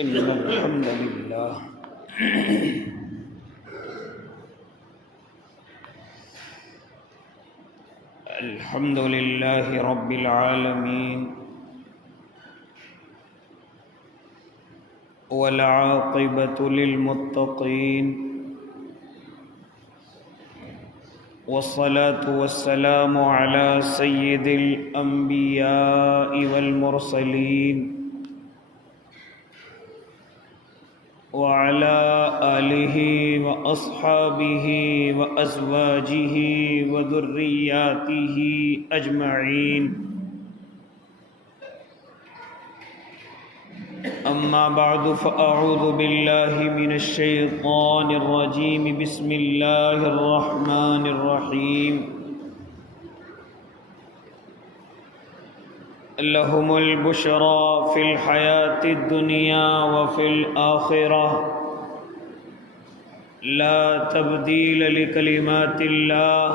إن الحمد لله الحمد لله رب العالمين والعاقبة للمتقين والصلاة والسلام على سيد الأنبياء والمرسلين وعلى آله وأصحابه وأزواجه وذرياته أجمعين أما بعد فأعوذ بالله من الشيطان الرجيم بسم الله الرحمن الرحيم لهم البشرى في الحياة الدنيا وفي الآخرة لا تبديل لكلمات الله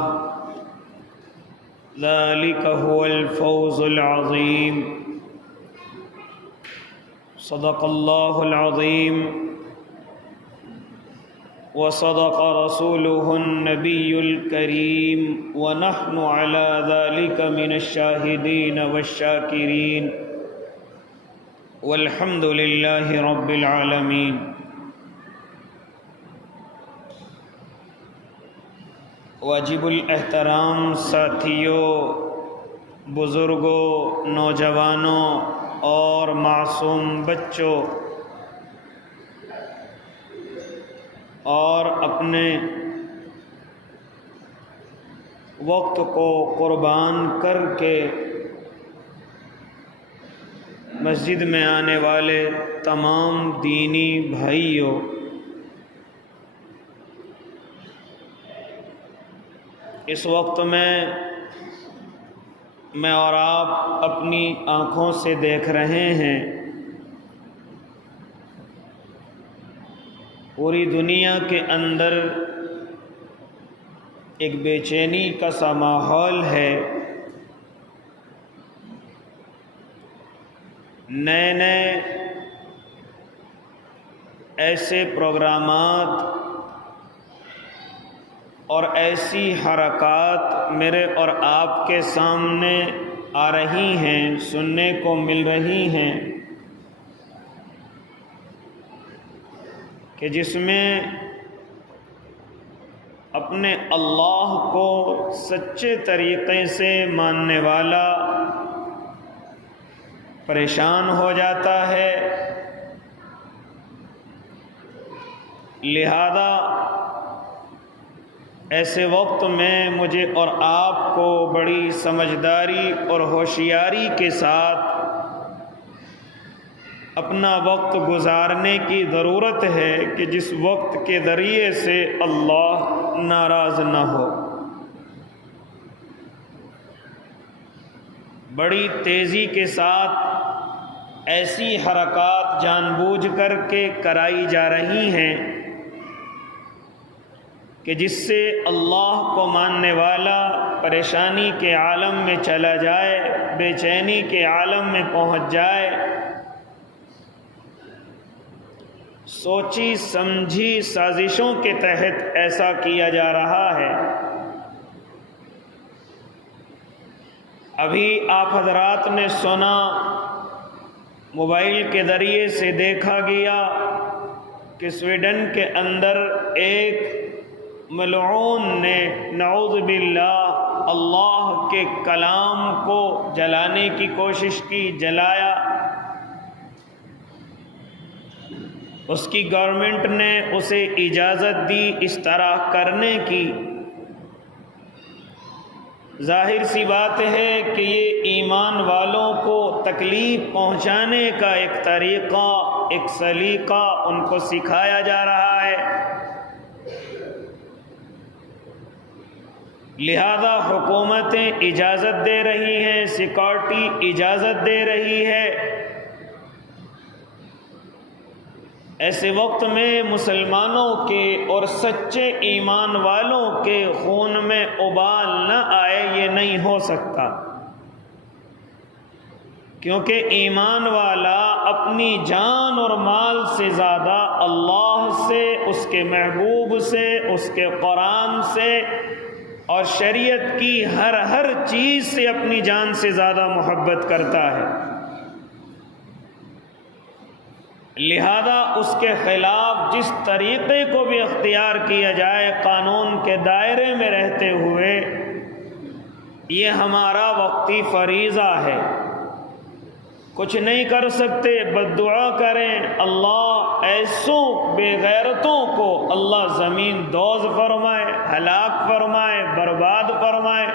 ذلك هو الفوز العظيم صدق الله العظيم وصدق رسوله النبي الكريم ونحن على ذلك من الشاهدين والشاكرين والحمد لله رب العالمين۔ واجب الاحترام ساتھیوں، بزرگوں، نوجوانوں اور معصوم بچوں، اور اپنے وقت کو قربان کر کے مسجد میں آنے والے تمام دینی بھائیوں، اس وقت میں اور آپ اپنی آنکھوں سے دیکھ رہے ہیں، پوری دنیا کے اندر ایک بے چینی کا سا ماحول ہے۔ نئے نئے ایسے پروگرامات اور ایسی حرکات میرے اور آپ کے سامنے آ رہی ہیں، سننے کو مل رہی ہیں کہ جس میں اپنے اللہ کو سچے طریقے سے ماننے والا پریشان ہو جاتا ہے، لہذا ایسے وقت میں مجھے اور آپ کو بڑی سمجھداری اور ہوشیاری کے ساتھ اپنا وقت گزارنے کی ضرورت ہے کہ جس وقت کے ذریعے سے اللہ ناراض نہ ہو۔ بڑی تیزی کے ساتھ ایسی حرکات جان بوجھ کر کے کرائی جا رہی ہیں کہ جس سے اللہ کو ماننے والا پریشانی کے عالم میں چلا جائے، بے چینی کے عالم میں پہنچ جائے۔ سوچی سمجھی سازشوں کے تحت ایسا کیا جا رہا ہے۔ ابھی آپ حضرات نے سنا، موبائل کے ذریعے سے دیکھا گیا کہ سویڈن کے اندر ایک ملعون نے نعوذ باللہ اللہ کے کلام کو جلانے کی کوشش کی، جلایا۔ اس کی گورنمنٹ نے اسے اجازت دی اس طرح کرنے کی۔ ظاہر سی بات ہے کہ یہ ایمان والوں کو تکلیف پہنچانے کا ایک طریقہ، ایک سلیقہ ان کو سکھایا جا رہا ہے، لہذا حکومتیں اجازت دے رہی ہیں، سیکورٹی اجازت دے رہی ہے۔ ایسے وقت میں مسلمانوں کے اور سچے ایمان والوں کے خون میں ابال نہ آئے، یہ نہیں ہو سکتا۔ کیونکہ ایمان والا اپنی جان اور مال سے زیادہ اللہ سے، اس کے محبوب سے، اس کے قرآن سے اور شریعت کی ہر چیز سے اپنی جان سے زیادہ محبت کرتا ہے، لہذا اس کے خلاف جس طریقے کو بھی اختیار کیا جائے قانون کے دائرے میں رہتے ہوئے، یہ ہمارا وقتی فریضہ ہے۔ کچھ نہیں کر سکتے، بد دعا کریں اللہ ایسوں بے غیرتوں کو اللہ زمین دوز فرمائے، ہلاک فرمائے، برباد فرمائے۔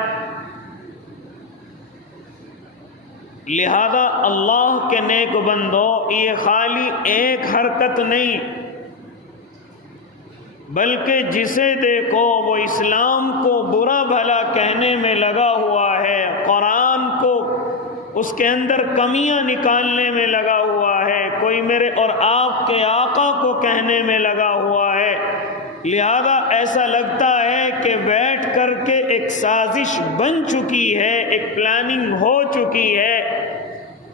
لہذا اللہ کے نیک بندو، یہ خالی ایک حرکت نہیں بلکہ جسے دیکھو وہ اسلام کو برا بھلا کہنے میں لگا ہوا ہے، قرآن کو اس کے اندر کمیاں نکالنے میں لگا ہوا ہے، کوئی میرے اور آپ کے آقا کو کہنے میں لگا ہوا ہے، لہذا ایسا لگتا ہے کہ بیٹھ کر کے ایک سازش بن چکی ہے، ایک پلاننگ ہو چکی ہے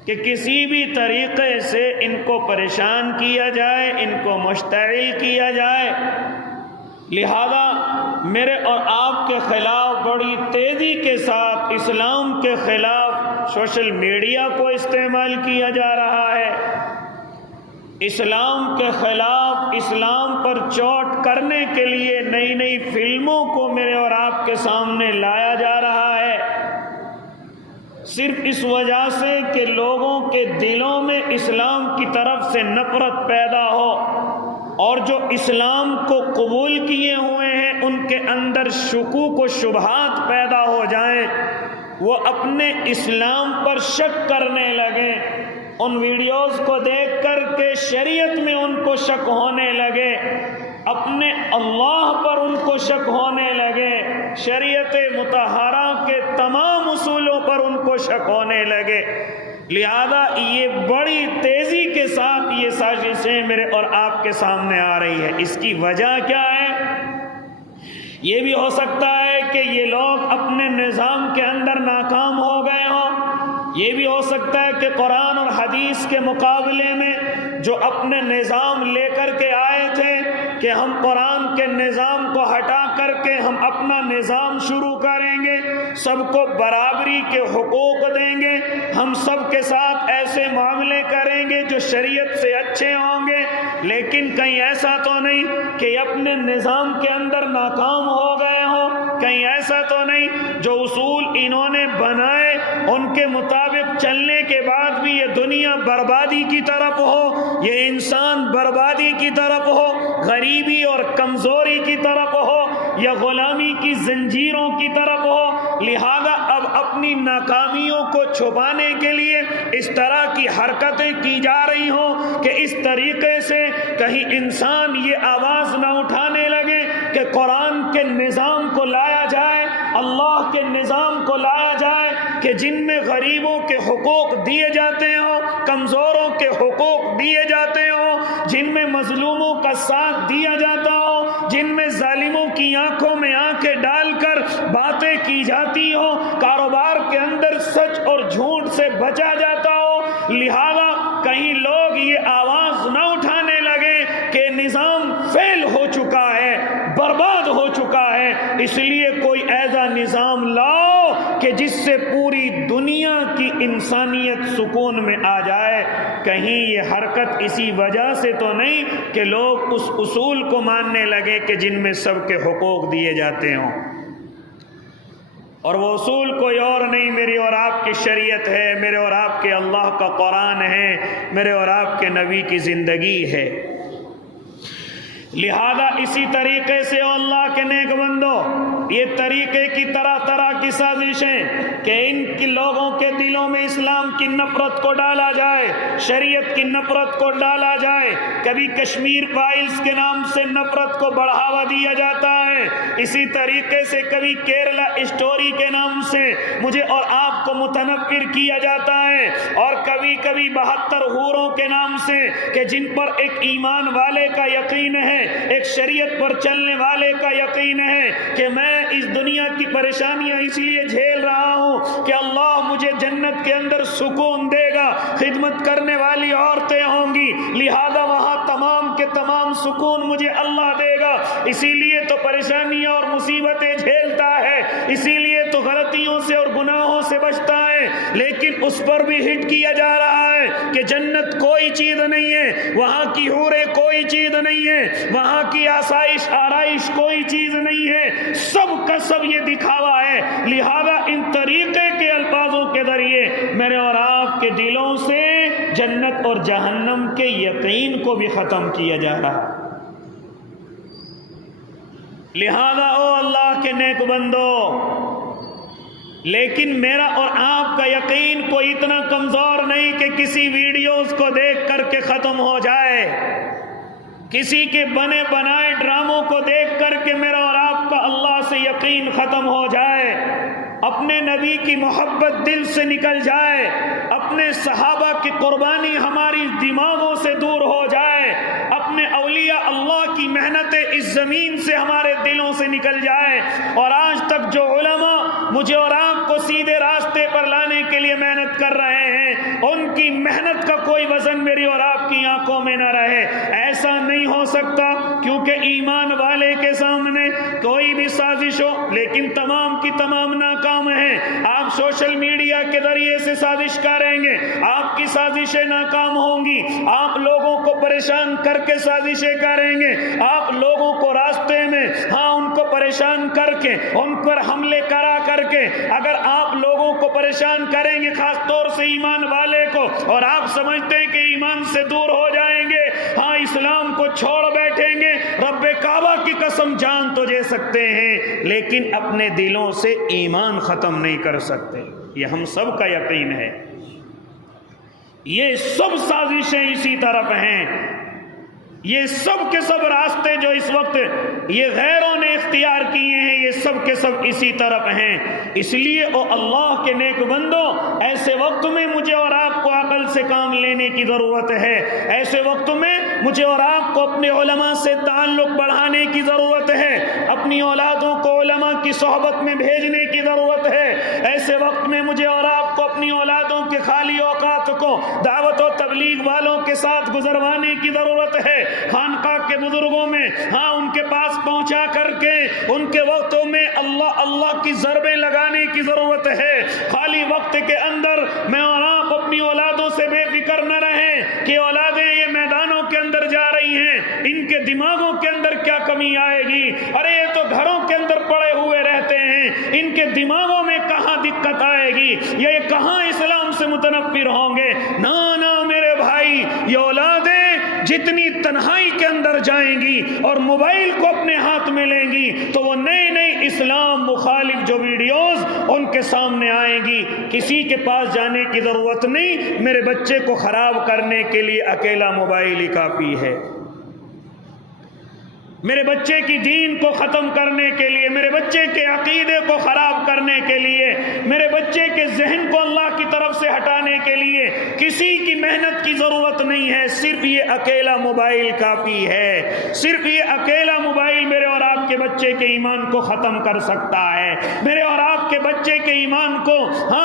کہ کسی بھی طریقے سے ان کو پریشان کیا جائے، ان کو مشتعل کیا جائے۔ لہذا میرے اور آپ کے خلاف بڑی تیزی کے ساتھ اسلام کے خلاف سوشل میڈیا کو استعمال کیا جا رہا ہے، اسلام کے خلاف اسلام پر چوٹ کرنے کے لیے نئی نئی فلموں کو میرے اور آپ کے سامنے لایا جا رہا ہے، صرف اس وجہ سے کہ لوگوں کے دلوں میں اسلام کی طرف سے نفرت پیدا ہو، اور جو اسلام کو قبول کیے ہوئے ہیں ان کے اندر شکوک و شبہات پیدا ہو جائیں، وہ اپنے اسلام پر شک کرنے لگیں، ان ویڈیوز کو دیکھ کر کے شریعت میں ان کو شک ہونے لگے، اپنے اللہ پر ان کو شک ہونے لگے، شریعت مطہرہ کے تمام اصولوں پر ان کو شک ہونے لگے۔ لہذا یہ بڑی تیزی کے ساتھ یہ سازشیں میرے اور آپ کے سامنے آ رہی ہے۔ اس کی وجہ کیا ہے؟ یہ بھی ہو سکتا ہے کہ یہ لوگ اپنے نظام کے اندر ناکام ہو گئے ہوں، یہ بھی ہو سکتا ہے کہ قرآن اور حدیث کے مقابلے میں جو اپنے نظام لے کر کے آئے تھے کہ ہم قرآن کے نظام کو ہٹا کر کے ہم اپنا نظام شروع کریں گے، سب کو برابری کے حقوق دیں گے، ہم سب کے ساتھ ایسے معاملے کریں گے جو شریعت سے اچھے ہوں گے، لیکن کہیں ایسا تو نہیں کہ اپنے نظام کے اندر ناکام ہو گئے ہوں، کہیں ایسا تو نہیں جو اصول انہوں نے بنائے ان کے مطابق چلنے کے بعد بھی یہ دنیا بربادی کی طرف ہو، یہ انسان بربادی کی طرف ہو، غریبی اور کمزوری کی طرف ہو، یا غلامی کی زنجیروں کی طرف ہو۔ لہذا اب اپنی ناکامیوں کو چھپانے کے لیے اس طرح کی حرکتیں کی جا رہی ہوں کہ اس طریقے سے کہیں انسان یہ آواز نہ اٹھانے لگے کہ قرآن کے نظام کو لایا جائے، اللہ کے نظام کو لایا جائے کہ جن میں غریبوں کے حقوق دیے جاتے ہوں، کمزوروں کے حقوق دیے جاتے ہوں، جن میں مظلوموں کا ساتھ دیا جاتا ہو، جن میں ظالموں کی آنکھوں میں آنکھیں ڈال کر باتیں کی جاتی ہوں، کاروبار کے اندر سچ اور جھوٹ سے بچا جاتا ہو۔ لہذا کہیں لوگ یہ آواز نہ اٹھانے لگے کہ نظام فیل ہو چکا ہے، برباد ہو چکا ہے، اس لیے کوئی ایسا نظام لاؤ کہ جس سے پوری دنیا کی انسانیت سکون میں آ جائے۔ کہیں یہ حرکت اسی وجہ سے تو نہیں کہ لوگ اس اصول کو ماننے لگے کہ جن میں سب کے حقوق دیے جاتے ہوں، اور وہ اصول کوئی اور نہیں، میری اور آپ کی شریعت ہے، میرے اور آپ کے اللہ کا قرآن ہے، میرے اور آپ کے نبی کی زندگی ہے۔ لہذا اسی طریقے سے اللہ کے نیک بندو، یہ طریقے کی طرح طرح کی سازشیں کہ ان کی لوگوں کے دلوں میں اسلام کی نفرت کو ڈالا جائے، شریعت کی نفرت کو ڈالا جائے، کبھی کشمیر فائلز کے نام سے نفرت کو بڑھاوا دیا جاتا ہے، اسی طریقے سے کبھی کیرلا اسٹوری کے نام سے مجھے اور آپ کو متنفر کیا جاتا ہے، اور کبھی کبھی 72 حوروں کے نام سے کہ جن پر ایک ایمان والے کا یقین ہے، ایک شریعت پر چلنے والے کا یقین ہے کہ میں اس دنیا کی پریشانیاں اس لیے جھیل رہا ہوں کہ اللہ مجھے جنت کے اندر سکون دے گا، لہذا وہاں تمام کے تمام سکون مجھے اللہ دے گا. اسی لیے تو پریشانیاں اور مصیبتیں جھیلتا ہے, اسی لیے تو غلطیوں سے اور گناہوں سے بچتا ہے. لیکن اس پر بھی ہٹ کیا جا رہا ہے کہ جنت کوئی چیز نہیں ہے, وہاں کی حوریں کوئی چیز نہیں ہے, وہاں کی آسائش آرائش کوئی چیز نہیں ہے, سب کا سب یہ دکھاوا ہے. لہذا ان طریقے کے الفاظوں کے ذریعے میرے اور آپ کے دلوں سے جنت اور جہنم کے یقین کو بھی ختم کیا جا رہا ہے. لہذا او اللہ کے نیک بندو, لیکن میرا اور آپ کا یقین کوئی اتنا کمزور نہیں کہ کسی ویڈیوز کو دیکھ کر کے ختم ہو جائے, کسی کے بنے بنائے ڈراموں کو دیکھ کر کے میرا اور آپ کا اللہ سے یقین ختم ہو جائے, اپنے نبی کی محبت دل سے نکل جائے, اپنے صحابہ کی قربانی ہماری دماغوں سے دور ہو جائے, اپنے اولیاء اللہ کی محنتیں اس زمین سے ہمارے دلوں سے نکل جائے. اور آج تک جو علماء مجھے اور آپ کو سیدھے راستے پر لانے کے لیے محنت کر رہے ہیں, ان کی محنت کا کوئی وزن میری اور آپ کی آنکھوں میں نہ رہے. ایسا نہیں ہو سکتا, کیونکہ ایمان والے کے سامنے کوئی بھی سازش ہو لیکن تمام کی تمام ناکام ہیں. آپ سوشل میڈیا کے ذریعے سے سازش کریں گے, آپ کی سازشیں ناکام ہوں گی. آپ لوگوں کو پریشان کر کے سازشیں کریں گے, آپ لوگوں کو راستے میں ان کو پریشان کر کے ان پر حملے کرا کر کے اگر آپ لوگوں کو پریشان کریں گے, خاص طور سے ایمان والے کو, اور آپ سمجھتے ہیں کہ ایمان سے دور ہو جائیں گے, اسلام کو چھوڑ بیٹھیں گے, رب کعبہ کی قسم جان تو دے سکتے ہیں لیکن اپنے دلوں سے ایمان ختم نہیں کر سکتے. یہ ہم سب کا یقین ہے. یہ سب سازشیں اسی طرف ہیں, یہ سب کے سب راستے جو اس وقت یہ غیروں نے اختیار کیے ہیں, یہ سب کے سب اسی طرف ہیں. اس لیے او اللہ کے نیک بندو, ایسے وقت میں مجھے اور آپ کو عقل سے کام لینے کی ضرورت ہے. ایسے وقت میں مجھے اور آپ کو اپنے علماء سے تعلق بڑھانے کی ضرورت ہے, اپنی اولادوں کو علماء کی صحبت میں بھیجنے کی ضرورت ہے. ایسے وقت میں مجھے اور آپ کو اپنی اولادوں کے خالی اوقات کو دعوت و تبلیغ والوں کے ساتھ گزروانے کی ضرورت ہے. خانقاہ کے بزرگوں میں ان کے پاس پہنچا کر کے ان کے وقتوں میں اللہ اللہ کی ضربیں لگانے کی ضرورت ہے. خالی وقت کے اندر میں اور آپ اپنی اولادوں سے بے فکر نہ رہیں کہ اولادیں یہ میدانوں کے اندر جا رہی ہیں, ان کے دماغوں کے اندر کیا کمی آئے گی, ارے یہ تو گھروں کے اندر پڑے ہوئے رہتے ہیں, ان کے دماغوں میں کہاں دقت آئے گی, یہ کہاں اسلام سے متنفر ہوں گے. نہ میرے بھائی, یہ اولادیں جتنی تنہائی کے اندر جائیں گی اور موبائل کو اپنے ہاتھ میں لیں گی تو وہ نئی نئی اسلام مخالف جو ویڈیوز ان کے سامنے آئیں گی. کسی کے پاس جانے کی ضرورت نہیں, میرے بچے کو خراب کرنے کے لیے اکیلا موبائل ہی کافی ہے. میرے بچے کی دین کو ختم کرنے کے لیے, میرے بچے کے عقیدے کو خراب کرنے کے لیے, میرے بچے کے ذہن کو اللہ کی طرف سے ہٹانے کے لیے کسی کی محنت کی ضرورت نہیں ہے. صرف یہ اکیلا موبائل کافی ہے. صرف یہ اکیلا موبائل میرے اور آپ کے بچے کے ایمان کو ختم کر سکتا ہے, میرے اور آپ کے بچے کے ایمان کو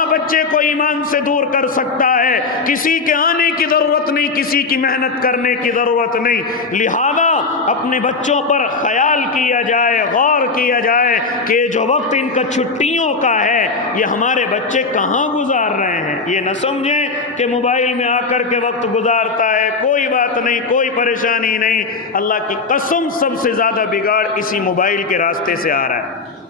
بچے کو ایمان سے دور کر سکتا ہے. کسی کے آنے کی ضرورت نہیں, کسی کی محنت کرنے کی ضرورت نہیں. لہذا اپنے بچوں پر خیال کیا جائے, غور کیا جائے کہ جو وقت ان کا چھٹیوں کا ہے یہ ہمارے بچے کہاں گزار رہے ہیں. یہ نہ سمجھیں کہ موبائل میں آ کر کے وقت گزارتا ہے, کوئی بات نہیں, کوئی پریشانی نہیں. اللہ کی قسم سب سے زیادہ بگاڑ اسی موبائل کے راستے سے آ رہا ہے.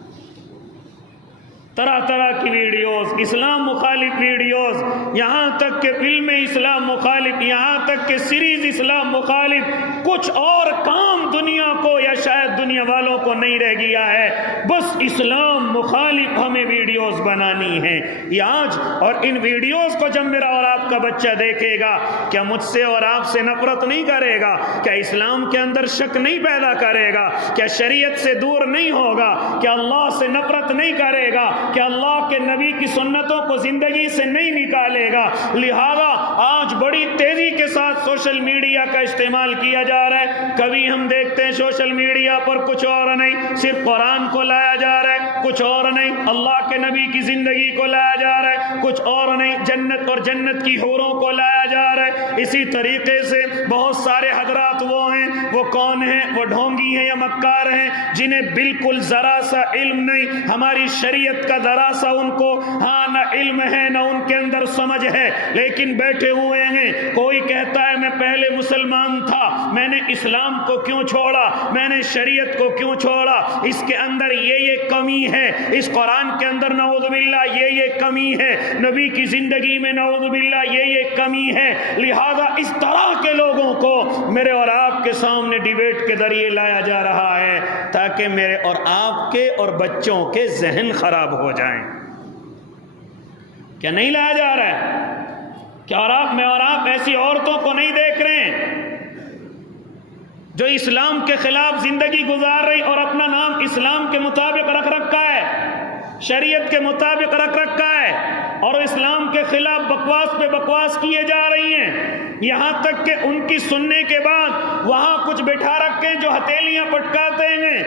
طرح طرح کی ویڈیوز, اسلام مخالف ویڈیوز, یہاں تک کہ فلمیں اسلام مخالف, یہاں تک کہ سیریز اسلام مخالف, کچھ اور کام دنیا کو یا شاید دنیا والوں کو نہیں رہ گیا ہے, بس اسلام مخالف ہمیں ویڈیوز بنانی ہیں. یہ آج اور ان ویڈیوز کو جب میرا اور آپ کا بچہ دیکھے گا, کیا مجھ سے اور آپ سے نفرت نہیں کرے گا, کیا اسلام کے اندر شک نہیں پیدا کرے گا, کیا شریعت سے دور نہیں ہوگا, کیا اللہ سے نفرت نہیں کرے گا, کہ اللہ کے نبی کی سنتوں کو زندگی سے نہیں نکالے گا. لہذا آج بڑی تیزی کے ساتھ سوشل میڈیا کا استعمال کیا جا رہا ہے. کبھی ہم دیکھتے ہیں سوشل میڈیا پر کچھ اور نہیں, صرف قرآن کو لایا جا رہا ہے, کچھ اور نہیں, اللہ کے نبی کی زندگی کو لایا جا رہا ہے, کچھ اور نہیں, جنت اور جنت کی حوروں کو لایا جا رہا ہے. اسی طریقے سے بہت سارے حضرات وہ ہیں، وہ کون ہیں؟ وہ ڈھونگی ہیں یا مکار ہیں جنہیں بالکل ذرا سا علم نہیں، ہماری شریعت کا ذرا سا ان کو نہ علم ہے نہ ان کے اندر سمجھ ہے، لیکن بیٹھے ہوئے ہیں۔ کوئی کہتا ہے میں پہلے مسلمان تھا، میں نے اسلام کو کیوں چھوڑا، میں نے شریعت کو کیوں چھوڑا، اس کے اندر یہ کمی ہے، اس قرآن کے اندر نعوذ باللہ یہ کمی ہے، نبی کی زندگی میں نعوذ باللہ یہ کمی ہے۔ لہذا اس طرح کے لوگوں کو میرے اور آپ کے سامنے ڈیبیٹ کے ذریعے لایا جا رہا ہے تاکہ میرے اور آپ کے اور بچوں کے ذہن خراب ہو جائیں۔ کیا نہیں لایا جا رہا ہے؟ کیا میں اور آپ ایسی عورتوں کو نہیں دیکھ رہے ہیں جو اسلام کے خلاف زندگی گزار رہی اور اپنا نام اسلام کے مطابق رکھ رکھا ہے، شریعت کے مطابق رکھ رکھا ہے، اور اسلام کے خلاف بکواس پہ بکواس کیے جا رہی ہیں، یہاں تک کہ ان کی سننے کے بعد وہاں کچھ بٹھا رکھے جو ہتھیلیاں پٹکاتے ہیں،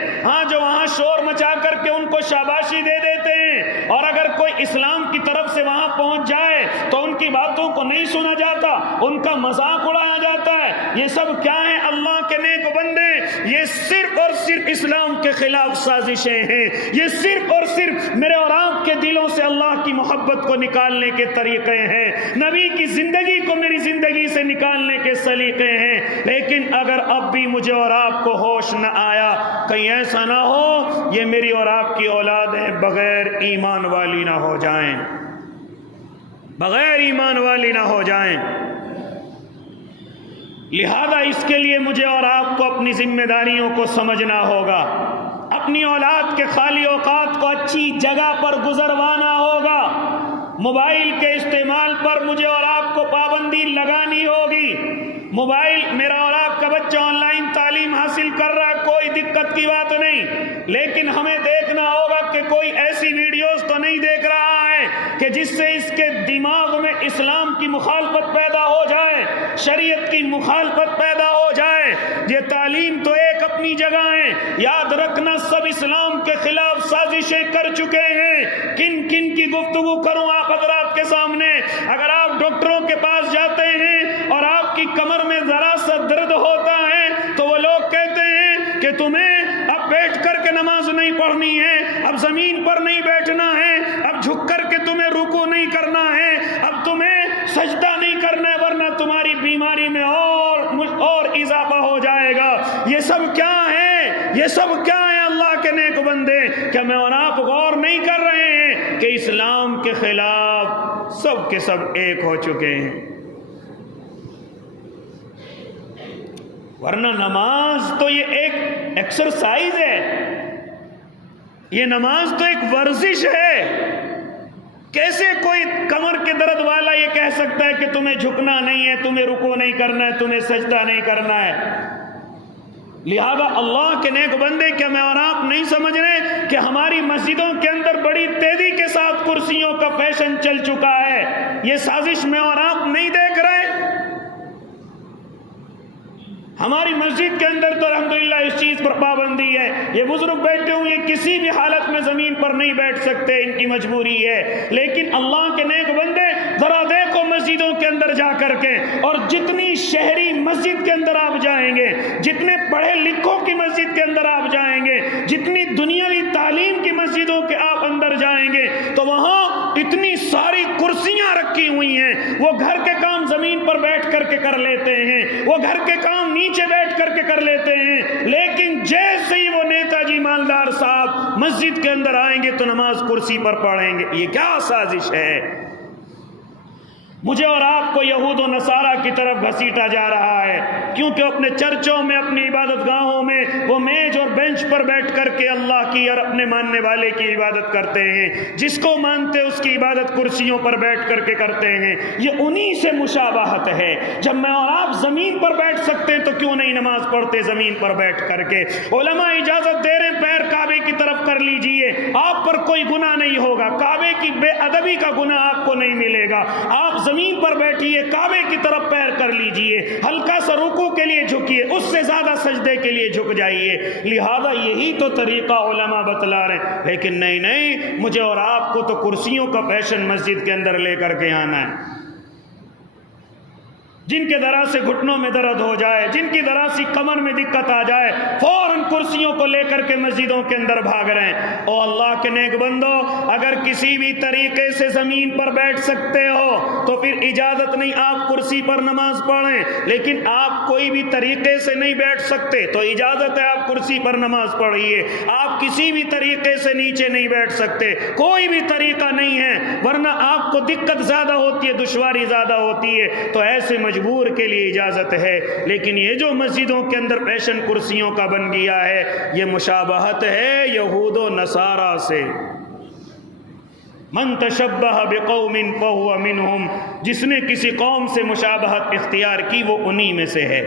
جو وہاں شور مچا کر کے ان کو شاباشی دے دیتے ہیں، اور اگر کوئی اسلام کی طرف سے وہاں پہنچ جائے تو ان کی باتوں کو نہیں سنا جاتا، ان کا مذاق اڑایا جاتا ہے۔ یہ سب کیا ہے اللہ کے نیک بندے؟ یہ صرف اور صرف اسلام کے خلاف سازشیں ہیں، یہ صرف اور صرف میرے اور آپ کے دلوں سے اللہ کی محبت کو نکالنے کے طریقے ہیں، نبی کی زندگی کو میری زندگی سے نکالنے کے سلیقے ہیں۔ لیکن اگر اب بھی مجھے اور آپ کو ہوش نہ آیا، کہیں ایسا نہ ہو یہ میری اور آپ کی اولادیں بغیر ایمان والی نہ ہو جائیں، بغیر ایمان والی نہ ہو جائیں۔ لہذا اس کے لیے مجھے اور آپ کو اپنی ذمہ داریوں کو سمجھنا ہوگا، اپنی اولاد کے خالی اوقات کو اچھی جگہ پر گزروانا ہوگا، موبائل کے استعمال پر مجھے اور آپ کو پابندی لگانی ہوگی۔ موبائل میرا اور آپ کا بچہ آن لائن تعلیم حاصل کر رہا ہے، کوئی دقت کی بات نہیں، لیکن ہمیں دیکھنا ہوگا کہ کوئی ایسی ویڈیوز تو نہیں دیکھ رہا ہے کہ جس سے اس کے دماغ میں اسلام کی مخالفت پیدا ہو جائے، شریعت کی مخالفت پیدا ہو جائے۔ یہ تعلیم تو ایک اپنی جگہ ہے، یاد رکھنا سب اسلام کے خلاف سازشیں کر چکے ہیں۔ کن کن کی گفتگو کروں آپ حضرات کے سامنے؟ اگر آپ ڈاکٹروں کے پاس جاتے ہیں اور آپ کی کمر میں ذرا سا درد ہوتا ہے تو وہ لوگ کہتے ہیں کہ تمہیں اب بیٹھ کر کے نماز نہیں پڑھنی ہے، اب زمین پر نہیں بیٹھنا ہے، اب جھک کر کے تمہیں رکوع نہیں کرنا ہے، اب تمہیں سجدہ نہیں کرنا ہے، ورنہ تمہاری بیماری میں اور اضافہ ہو جائے گا۔ یہ سب کیا ہے؟ یہ سب کیا ہے اللہ کے نیک بندے؟ کیا میں اور آپ غور نہیں کر رہے ہیں کہ اسلام کے خلاف سب کے سب ایک ہو چکے ہیں؟ ورنہ نماز تو یہ ایک ایکسرسائز ہے، یہ نماز تو ایک ورزش ہے۔ کیسے کوئی کمر کے درد والا یہ کہہ سکتا ہے کہ تمہیں جھکنا نہیں ہے، تمہیں رکوع نہیں کرنا ہے، تمہیں سجدہ نہیں کرنا ہے؟ لہذا اللہ کے نیک بندے، کیا میں اور آپ نہیں سمجھ رہے کہ ہماری مسجدوں کے اندر بڑی تیزی کے ساتھ کرسیوں کا فیشن چل چکا ہے؟ یہ سازش میں اور آپ نہیں دیکھ رہے؟ ہماری مسجد کے اندر تو الحمدللہ اس چیز پر پابندی ہے، یہ بزرگ بیٹھے ہوئے کسی بھی حالت میں زمین پر نہیں بیٹھ سکتے، ان کی مجبوری ہے۔ لیکن اللہ کے نیک بندے ذرا دیکھو مسجدوں کے اندر جا کر کے، اور جتنی شہری مسجد کے اندر آپ جائیں گے، جتنے پڑھے لکھوں کی مسجد کے اندر آپ جائیں گے، جتنی دنیاوی تعلیم کی مسجدوں کے آپ اندر جائیں گے، تو وہاں اتنی ساری کرسیاں رکھی ہوئی ہیں۔ وہ گھر کے کام زمین پر بیٹھ کر کے کر لیتے ہیں، وہ گھر کے کام نیچے بیٹھ کر کے کر لیتے ہیں، لیکن جیسے ہی وہ نیتا جی مالدار صاحب مسجد کے اندر آئیں گے تو نماز کرسی پر پڑھیں گے۔ یہ کیا سازش ہے؟ مجھے اور آپ کو یہود و نصارہ کی طرف گھسیٹا جا رہا ہے، کیونکہ اپنے چرچوں میں، اپنی عبادت گاہوں میں وہ میز اور بینچ پر بیٹھ کر کے اللہ کی اور اپنے ماننے والے کی عبادت کرتے ہیں۔ جس کو مانتے اس کی عبادت کرسیوں پر بیٹھ کر کے کرتے ہیں۔ یہ انہی سے مشابہت ہے۔ جب میں اور آپ زمین پر بیٹھ سکتے ہیں تو کیوں نہیں نماز پڑھتے زمین پر بیٹھ کر کے؟ علماء اجازت دے رہے ہیں پیر کعبے کی طرف کر لیجئے، آپ پر کوئی گناہ نہیں ہوگا، کعبے کی بے ادبی کا گناہ آپ کو نہیں ملے گا۔ آپ زمین پر بیٹھیے، کعبے کی طرف پیر کر لیجئے، ہلکا سا رکوع کے لیے جھکیے، اس سے زیادہ سجدے کے لیے جھک جائیے۔ لہذا یہی تو طریقہ علماء بتلا رہے ہیں، لیکن نہیں، مجھے اور آپ کو تو کرسیوں کا فیشن مسجد کے اندر لے کر کے آنا ہے۔ جن کے ذرا سے گھٹنوں میں درد ہو جائے، جن کی ذرا سی کمر میں دقت آ جائے، فوراً کرسیوں کو لے کر کے مسجدوں کے اندر بھاگ رہے ہیں۔ او اللہ کے نیک بندو، اگر کسی بھی طریقے سے زمین پر بیٹھ سکتے ہو تو پھر اجازت نہیں آپ کرسی پر نماز پڑھیں، لیکن آپ کوئی بھی طریقے سے نہیں بیٹھ سکتے تو اجازت ہے آپ کرسی پر نماز پڑھیے۔ آپ کسی بھی طریقے سے نیچے نہیں بیٹھ سکتے، کوئی بھی طریقہ نہیں ہے، ورنہ آپ کو دقت زیادہ ہوتی ہے، دشواری زیادہ ہوتی ہے، تو ایسے مجبور کے لیے اجازت ہے۔ لیکن یہ جو مسجدوں کے اندر فیشن کرسیوں کا بن گیا ہے، یہ مشابہت ہے یہود و نصارہ سے۔ من تشبہ بقوم فہو منہم، جس نے کسی قوم سے مشابہت اختیار کی وہ انہی میں سے ہے۔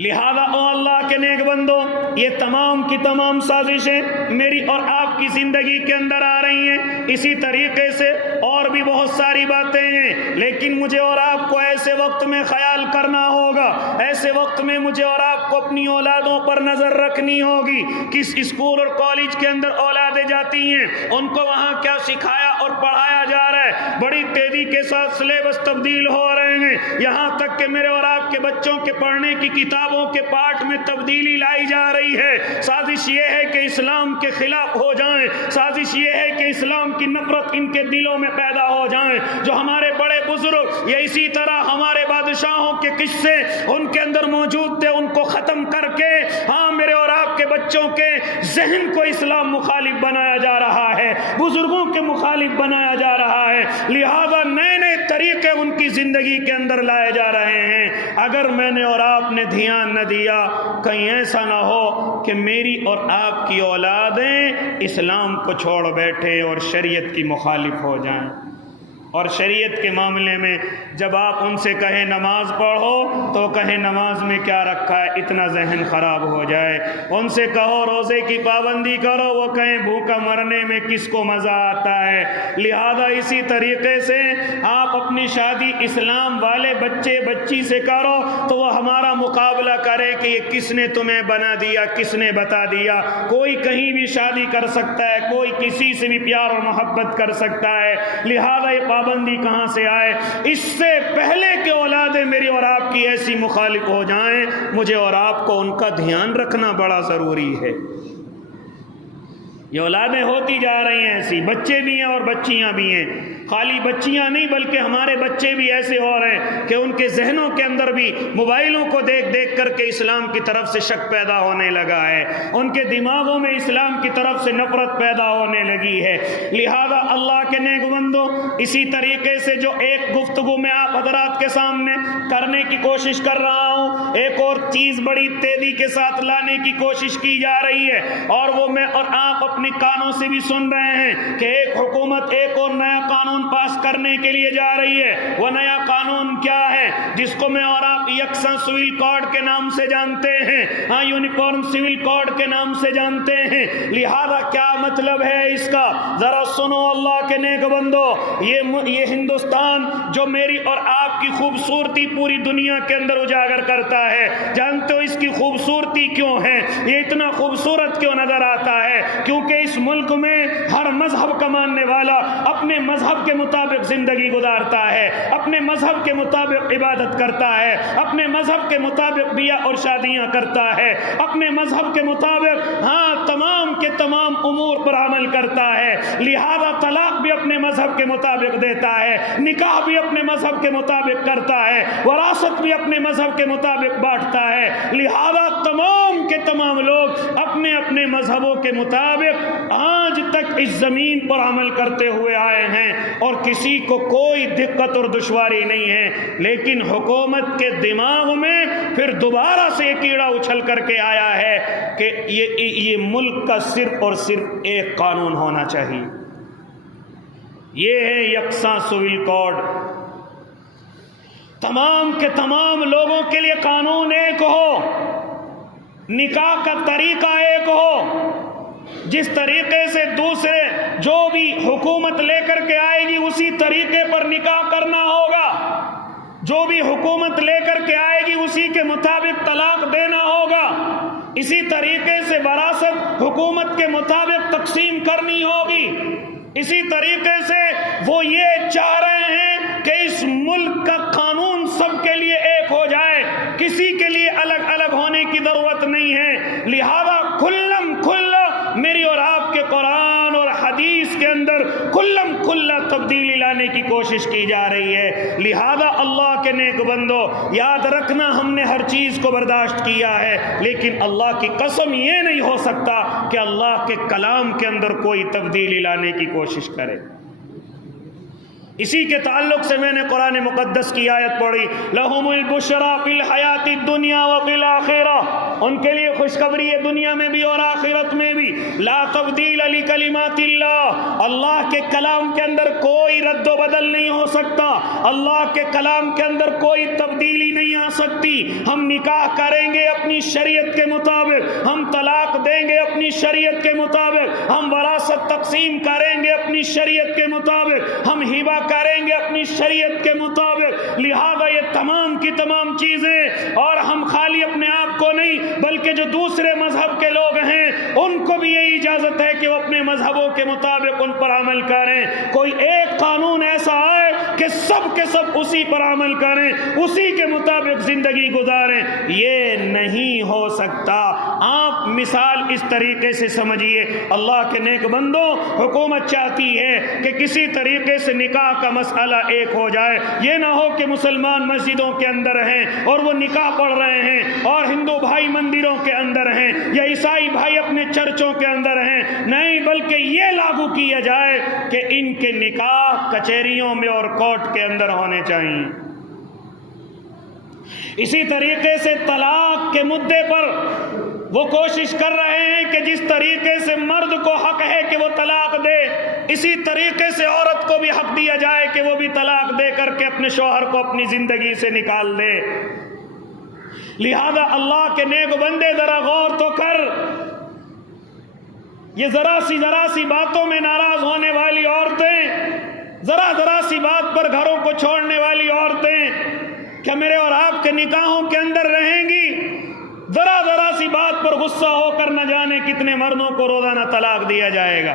لہذا او اللہ کے نیک بندو، یہ تمام کی تمام سازشیں میری اور آپ کی زندگی کے اندر آ رہی ہیں۔ اسی طریقے سے اور بھی بہت ساری باتیں ہیں، لیکن مجھے اور آپ کو ایسے وقت میں خیال کرنا ہوگا، ایسے وقت میں مجھے اور آپ کو اپنی اولادوں پر نظر رکھنی ہوگی۔ کس اسکول اور کالج کے اندر اولادیں جاتی ہیں، ان کو وہاں کیا سکھایا اور پڑھایا جا رہا ہے۔ بڑی تیزی کے ساتھ سلیبس تبدیل ہو رہے ہیں، یہاں تک کہ میرے اور آپ کے بچوں کے پڑھنے کی کتابوں کے پاٹ میں تبدیلی لائی جا رہی ہے۔ سازش یہ ہے کہ اسلام کے خلاف ہو جائیں، سازش یہ ہے کہ اسلام کی نفرت ان کے دلوں میں پیدا ہو جائیں۔ جو ہمارے بڑے بزرگ یا اسی طرح ہمارے بادشاہوں کے قصے ان کے اندر موجود تھے، ان کو ختم کر کے ہاں میرے اور آپ کے بچوں کے ذہن کو اسلام مخالف بنایا جا رہا ہے، بزرگوں کے مخالف بنایا جا رہا ہے۔ لہذا نئے نئے طریقے ان کی زندگی کے اندر لائے جا رہے ہیں۔ اگر میں نے اور آپ نے دھیان نہ دیا، کہیں ایسا نہ ہو کہ میری اور آپ کی اولادیں اسلام کو چھوڑ بیٹھے اور شریعت کی مخالف ہو جائیں۔ اور شریعت کے معاملے میں جب آپ ان سے کہیں نماز پڑھو تو کہیں نماز میں کیا رکھا ہے، اتنا ذہن خراب ہو جائے۔ ان سے کہو روزے کی پابندی کرو، وہ کہیں بھوکا مرنے میں کس کو مزہ آتا ہے۔ لہذا اسی طریقے سے آپ اپنی شادی اسلام والے بچے بچی سے کرو تو وہ ہمارا مقابلہ کرے کہ یہ کس نے تمہیں بنا دیا، کس نے بتا دیا۔ کوئی کہیں بھی شادی کر سکتا ہے، کوئی کسی سے بھی پیار اور محبت کر سکتا ہے۔ لہذا یہ پابندی کہاں سے آئے؟ اس سے پہلے کہ اولادیں میری اور آپ کی ایسی مخالف ہو جائیں، مجھے اور آپ کو ان کا دھیان رکھنا بڑا ضروری ہے۔ یہ اولادیں ہوتی جا رہی ہیں ایسی، بچے بھی ہیں اور بچیاں بھی ہیں۔ خالی بچیاں نہیں بلکہ ہمارے بچے بھی ایسے ہو رہے ہیں کہ ان کے ذہنوں کے اندر بھی موبائلوں کو دیکھ دیکھ کر کے اسلام کی طرف سے شک پیدا ہونے لگا ہے، ان کے دماغوں میں اسلام کی طرف سے نفرت پیدا ہونے لگی ہے۔ لہذا اللہ کے نیک بندو، اسی طریقے سے جو ایک گفتگو میں آپ حضرات کے سامنے کرنے کی کوشش کر رہا ہوں، ایک اور چیز بڑی تیزی کے ساتھ لانے کی کوشش کی جا رہی ہے، اور وہ میں اور آپ اپنے کانوں سے بھی سن رہے ہیں کہ ایک حکومت ایک اور نیا قانون پاس کرنے کے لیے جا رہی ہے۔ وہ نیا قانون کیا ہے؟ جس کو میں اور آپ یکساں سول کوڈ کے نام سے جانتے ہیں، ہاں یونیفارم سول کوڈ کے نام سے جانتے ہیں۔ لہذا کیا مطلب ہے اس کا؟ ذرا سنو اللہ کے نیک بندو، یہ ہندوستان جو میری اور آپ کی خوبصورتی پوری دنیا کے اندر اجاگر کرتا ہے، جانتے ہو اس کی خوبصورتی کیوں ہے؟ یہ اتنا خوبصورت کیوں نظر آتا ہے؟ کیونکہ اس ملک میں ہر مذہب کا ماننے والا اپنے مذہب کے مطابق زندگی گزارتا ہے، اپنے مذہب کے مطابق عبادت کرتا ہے، اپنے مذہب کے مطابق بیاہ اور شادیاں کرتا ہے، اپنے مذہب کے مطابق ہاں تمام کے تمام امور پر عمل کرتا ہے۔ لہذا طلاق بھی اپنے مذہب کے مطابق دیتا ہے، نکاح بھی اپنے مذہب کے مطابق کرتا ہے، وراثت بھی اپنے مذہب کے مطابق بانٹتا ہے۔ لہذا تمام کے تمام لوگ اپنے اپنے مذہبوں کے مطابق آج تک اس زمین پر عمل کرتے ہوئے آئے ہیں اور کسی کو کوئی دقت اور دشواری نہیں ہے۔ لیکن حکومت کے دماغ میں پھر دوبارہ سے یہ کیڑا اچھل کر کے آیا ہے کہ یہ ملک کا صرف اور صرف ایک قانون ہونا چاہیے، یہ ہے یکساں سول کوڈ۔ تمام کے تمام لوگوں کے لیے قانون ایک ہو، نکاح کا طریقہ ایک ہو، جس طریقے سے دوسرے جو بھی حکومت لے کر کے آئے گی اسی طریقے پر نکاح کرنا ہوگا، جو بھی حکومت لے کر کے آئے گی اسی کے مطابق طلاق دینا ہوگا، اسی طریقے سے وراثت حکومت کے مطابق تقسیم کرنی ہوگی، اسی طریقے سے وہ یہ چاہ رہے ہیں کہ اس ملک کا قانون سب کے لیے ایک ہو جائے، کسی کے لیے الگ الگ ہونے کی ضرورت نہیں ہے۔ لہذا کھلم کھلا میری اور آپ کے قرآن اور حدیث کے اندر کھلم کھلا تبدیلی لانے کی کوشش کی جا رہی ہے۔ لہذا اللہ کے نیک بندو، یاد رکھنا ہم نے ہر چیز کو برداشت کیا ہے، لیکن اللہ کی قسم یہ نہیں ہو سکتا کہ اللہ کے کلام کے اندر کوئی تبدیلی لانے کی کوشش کرے۔ اسی کے تعلق سے میں نے قرآن مقدس کی آیت پڑھی، لَهُمُ الْبُشْرَى فِي الْحَيَاةِ الدُّنْيَا وَفِي الْآخِرَةِ، ان کے لیے خوشخبری ہے دنیا میں بھی اور آخرت میں بھی۔ لا تبدیل لکلمات اللہ، اللہ کے کلام کے اندر کوئی رد و بدل نہیں ہو سکتا، اللہ کے کلام کے اندر کوئی تبدیلی نہیں آ سکتی۔ ہم نکاح کریں گے اپنی شریعت کے مطابق، ہم طلاق دیں گے اپنی شریعت کے مطابق، ہم وراثت تقسیم کریں گے اپنی شریعت کے مطابق، ہم ہبہ کریں گے اپنی شریعت کے مطابق۔ لہذا یہ تمام کی تمام چیزیں، اور ہم خالی اپنے آپ کو نہیں بلکہ جو دوسرے مذہب کے لوگ ہیں ان کو بھی یہی اجازت ہے کہ وہ اپنے مذہبوں کے مطابق ان پر عمل کریں۔ کوئی ایک قانون ایسا آئے کہ سب کے سب اسی پر عمل کریں، اسی کے مطابق زندگی گزاریں، یہ نہیں ہو سکتا۔ آپ مثال اس طریقے سے سمجھیے، اللہ کے نیک بندوں، حکومت چاہتی ہے کہ کسی طریقے سے نکاح کا مسئلہ ایک ہو جائے، یہ نہ ہو کہ مسلمان مسجدوں کے اندر ہیں اور وہ نکاح پڑھ رہے ہیں، اور ہندو بھائی مندروں کے اندر ہیں، یا عیسائی بھائی اپنے چرچوں کے اندر ہیں۔ نہیں، بلکہ یہ لاگو کیا جائے کہ ان کے نکاح کچہریوں میں اور کورٹ کے اندر ہونے چاہیے۔ اسی طریقے سے طلاق کے مدعے پر وہ کوشش کر رہے ہیں کہ جس طریقے سے مرد کو حق ہے کہ وہ طلاق دے، اسی طریقے سے عورت کو بھی حق دیا جائے کہ وہ بھی طلاق دے کر کے اپنے شوہر کو اپنی زندگی سے نکال دے۔ لہذا اللہ کے نیک بندے ذرا غور تو کر، یہ ذرا سی باتوں میں ناراض ہونے والی عورتیں، ذرا سی بات پر گھروں کو چھوڑنے والی عورتیں کیا میرے اور آپ کے نکاحوں کے اندر رہیں گی؟ ذرا سی بات پر غصہ ہو کر نہ جانے کتنے مردوں کو روزانہ طلاق دیا جائے گا۔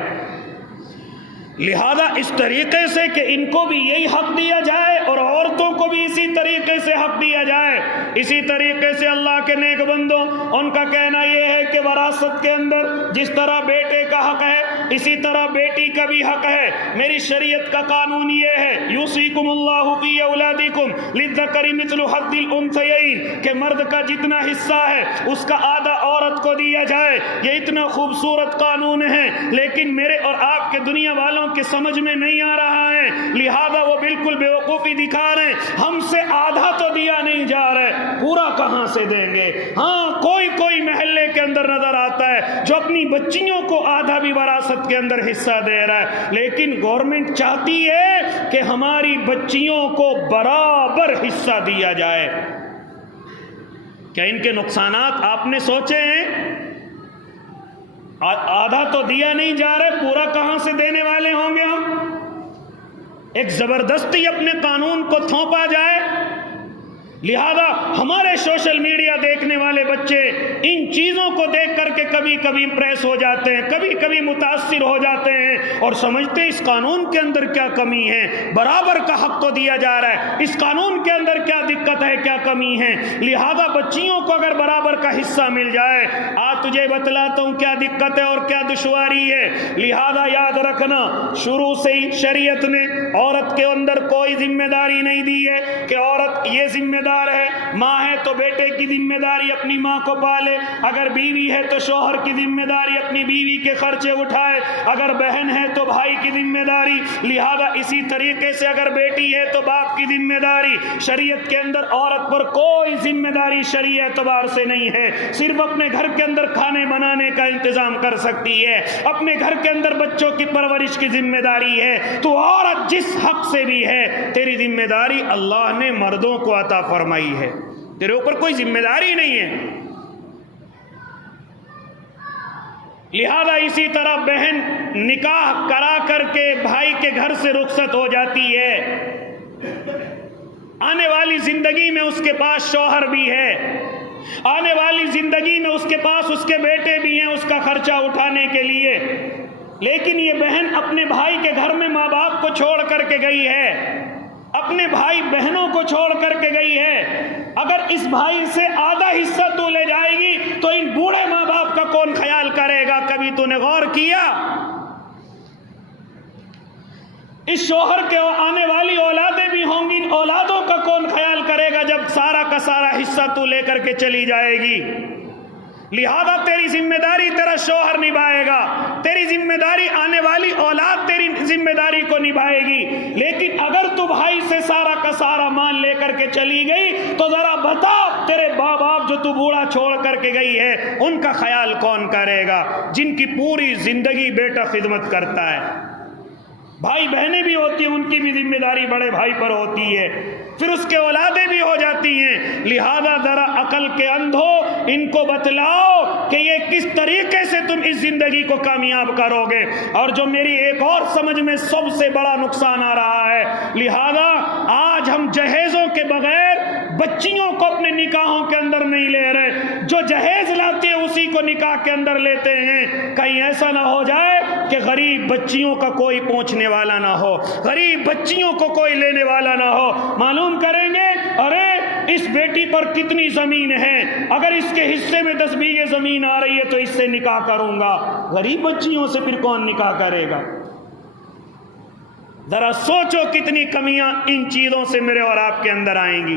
لہذا اس طریقے سے کہ ان کو بھی یہی حق دیا جائے اور عورتوں کو بھی اسی طریقے سے حق دیا جائے۔ اسی طریقے سے اللہ کے نیک بندوں، ان کا کہنا یہ ہے کہ وراثت کے اندر جس طرح بیٹے کا حق ہے اسی طرح بیٹی کا بھی حق ہے۔ میری شریعت کا قانون یہ ہے، یوصیکم اللہ فی اولادکم للذکر مثل حظ الانثیین، کہ مرد کا جتنا حصہ ہے اس کا آدھا عورت کو دیا جائے۔ یہ اتنا خوبصورت قانون ہے، لیکن میرے اور آپ کے دنیا والوں کے سمجھ میں نہیں آ رہا ہے، لہذا وہ بالکل بیوقوفی دکھا رہے ہیں۔ ہم سے آدھا تو دیا نہیں جا رہا، پورا کہاں سے دیں گے؟ ہاں، کوئی محلے کے اندر نظر آتا ہے جو اپنی بچیوں کو آدھا بھی وراثت کے اندر حصہ دے رہا ہے، لیکن گورنمنٹ چاہتی ہے کہ ہماری بچیوں کو برابر حصہ دیا جائے۔ کیا ان کے نقصانات آپ نے سوچے ہیں؟ آدھا تو دیا نہیں جا رہا، پورا کہاں سے دینے والے ہوں گے ہم؟ ایک زبردستی اپنے قانون کو تھوپا جائے۔ لہذا ہمارے سوشل میڈیا دیکھنے والے بچے ان چیزوں کو دیکھ کر کے کبھی کبھی امپریس ہو جاتے ہیں، کبھی کبھی متاثر ہو جاتے ہیں اور سمجھتے ہیں اس قانون کے اندر کیا کمی ہے، برابر کا حق تو دیا جا رہا ہے، اس قانون کے اندر کیا دقت ہے، کیا کمی ہے؟ لہذا بچیوں کو اگر برابر کا حصہ مل جائے، آج تجھے بتلاتا ہوں کیا دقت ہے اور کیا دشواری ہے۔ لہذا یاد رکھنا، شروع سے ہی شریعت نے عورت کے اندر کوئی ذمہ داری نہیں دی ہے کہ عورت یہ ذمہ دار ہے، ماں ہے تو بیٹے کی ذمہ داری اپنی ماں کو پالے، اگر بیوی ہے تو شوہر کی ذمہ داری اپنی بیوی کے خرچے اٹھائے، اگر بہن ہے تو بھائی کی ذمہ داری، لہذا اسی طریقے سے اگر بیٹی ہے تو باپ کی ذمہ داری۔ شریعت کے اندر عورت پر کوئی ذمہ داری شرعی اعتبار سے نہیں ہے، صرف اپنے گھر کے اندر کھانے بنانے کا انتظام کر سکتی ہے، اپنے گھر کے اندر بچوں کی پرورش کی ذمہ داری ہے۔ تو عورت جس حق سے بھی ہے، تیری ذمہ داری اللہ نے مردوں کو عطا فرمائی ہے، تیرے اوپر کوئی ذمہ داری نہیں ہے۔ لہذا اسی طرح بہن نکاح کرا کر کے بھائی کے گھر سے رخصت ہو جاتی ہے، آنے والی زندگی میں اس کے پاس شوہر بھی ہے، آنے والی زندگی میں اس کے پاس اس کے بیٹے بھی ہیں اس کا خرچہ اٹھانے کے لیے، لیکن یہ بہن اپنے بھائی کے گھر میں ماں باپ کو چھوڑ کر کے گئی ہے، اپنے بھائی بہنوں کو چھوڑ کر کے گئی ہے، اگر اس بھائی سے آدھا حصہ تو لے جائے گی تو ان بوڑھے ماں باپ کا کون خیال کرے گا؟ کبھی تو نے غور کیا؟ اس شوہر کے آنے والی اولادیں بھی ہوں گی، ان اولادوں کا کون خیال کرے گا جب سارا کا سارا حصہ تو لے کر کے چلی جائے گی؟ لہذا تیری ذمہ داری تیرا شوہر نبھائے گا، تیری ذمہ داری آنے والی اولاد تیری ذمہ داری کو نبھائے گی، لیکن اگر تو بھائی سے سارا کا سارا مال لے کر کے چلی گئی تو ذرا بتا تیرے باپ جو تو بوڑھا چھوڑ کر کے گئی ہے ان کا خیال کون کرے گا، جن کی پوری زندگی بیٹا خدمت کرتا ہے؟ بھائی بہنیں بھی ہوتی ہیں، ان کی بھی ذمہ داری بڑے بھائی پر ہوتی ہے، پھر اس کے اولادیں بھی ہو جاتی ہیں۔ لہذا ذرا عقل کے اندھو ان کو بتلاؤ کہ یہ کس طریقے سے تم اس زندگی کو کامیاب کرو گے۔ اور جو میری ایک اور سمجھ میں سب سے بڑا نقصان آ رہا ہے، لہذا آج ہم جہیزوں کے بغیر بچیوں کو اپنے نکاحوں کے اندر نہیں لے رہے، جو جہیز لاتے ہیں اسی کو نکاح کے اندر لیتے ہیں۔ کہیں ایسا نہ ہو جائے کہ غریب بچیوں کا کوئی پہنچنے والا نہ ہو، غریب بچیوں کو کوئی لینے والا نہ ہو۔ معلوم کریں گے ارے اس بیٹی پر کتنی زمین ہے، اگر اس کے حصے میں 10 بیگھے زمین آ رہی ہے تو اس سے نکاح کروں گا۔ غریب بچیوں سے پھر کون نکاح کرے گا؟ ذرا سوچو کتنی کمیاں ان چیزوں سے میرے اور آپ کے اندر آئیں گی،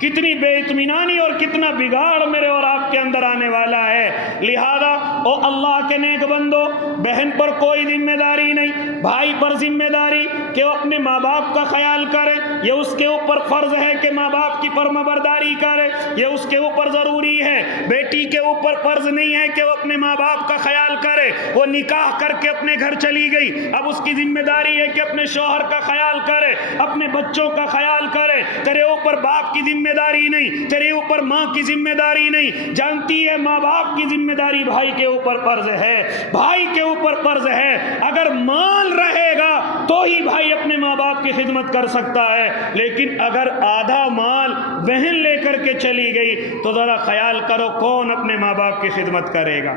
کتنی بے اطمینانی اور کتنا بگاڑ میرے اور آپ کے اندر آنے والا ہے۔ لہذا او اللہ کے نیک بندو، بہن پر کوئی ذمہ داری نہیں، بھائی پر ذمہ داری کہ وہ اپنے ماں باپ کا خیال کرے، یہ اس کے اوپر فرض ہے کہ ماں باپ کی فرما برداری کرے، یہ اس کے اوپر ضروری ہے۔ بیٹی کے اوپر فرض نہیں ہے کہ وہ اپنے ماں باپ کا خیال کرے، وہ نکاح کر کے اپنے گھر چلی گئی، اب اس کی ذمہ داری ہے کہ اپنے شوہر کا خیال کرے، اپنے بچوں کا خیال کرے۔ تیرے اوپر باپ کی ذمہ داری نہیں، تیرے اوپر ماں کی ذمہ داری نہیں، جانتی ہے ماں باپ کی ذمہ داری بھائی کے اوپر فرض ہے، بھائی کے اوپر فرض ہے۔ اگر مال رہے گا تو ہی بھائی اپنے ماں باپ کی خدمت کر سکتا ہے، لیکن اگر آدھا مال بہن لے کر کے چلی گئی تو ذرا خیال کرو کون اپنے ماں باپ کی خدمت کرے گا۔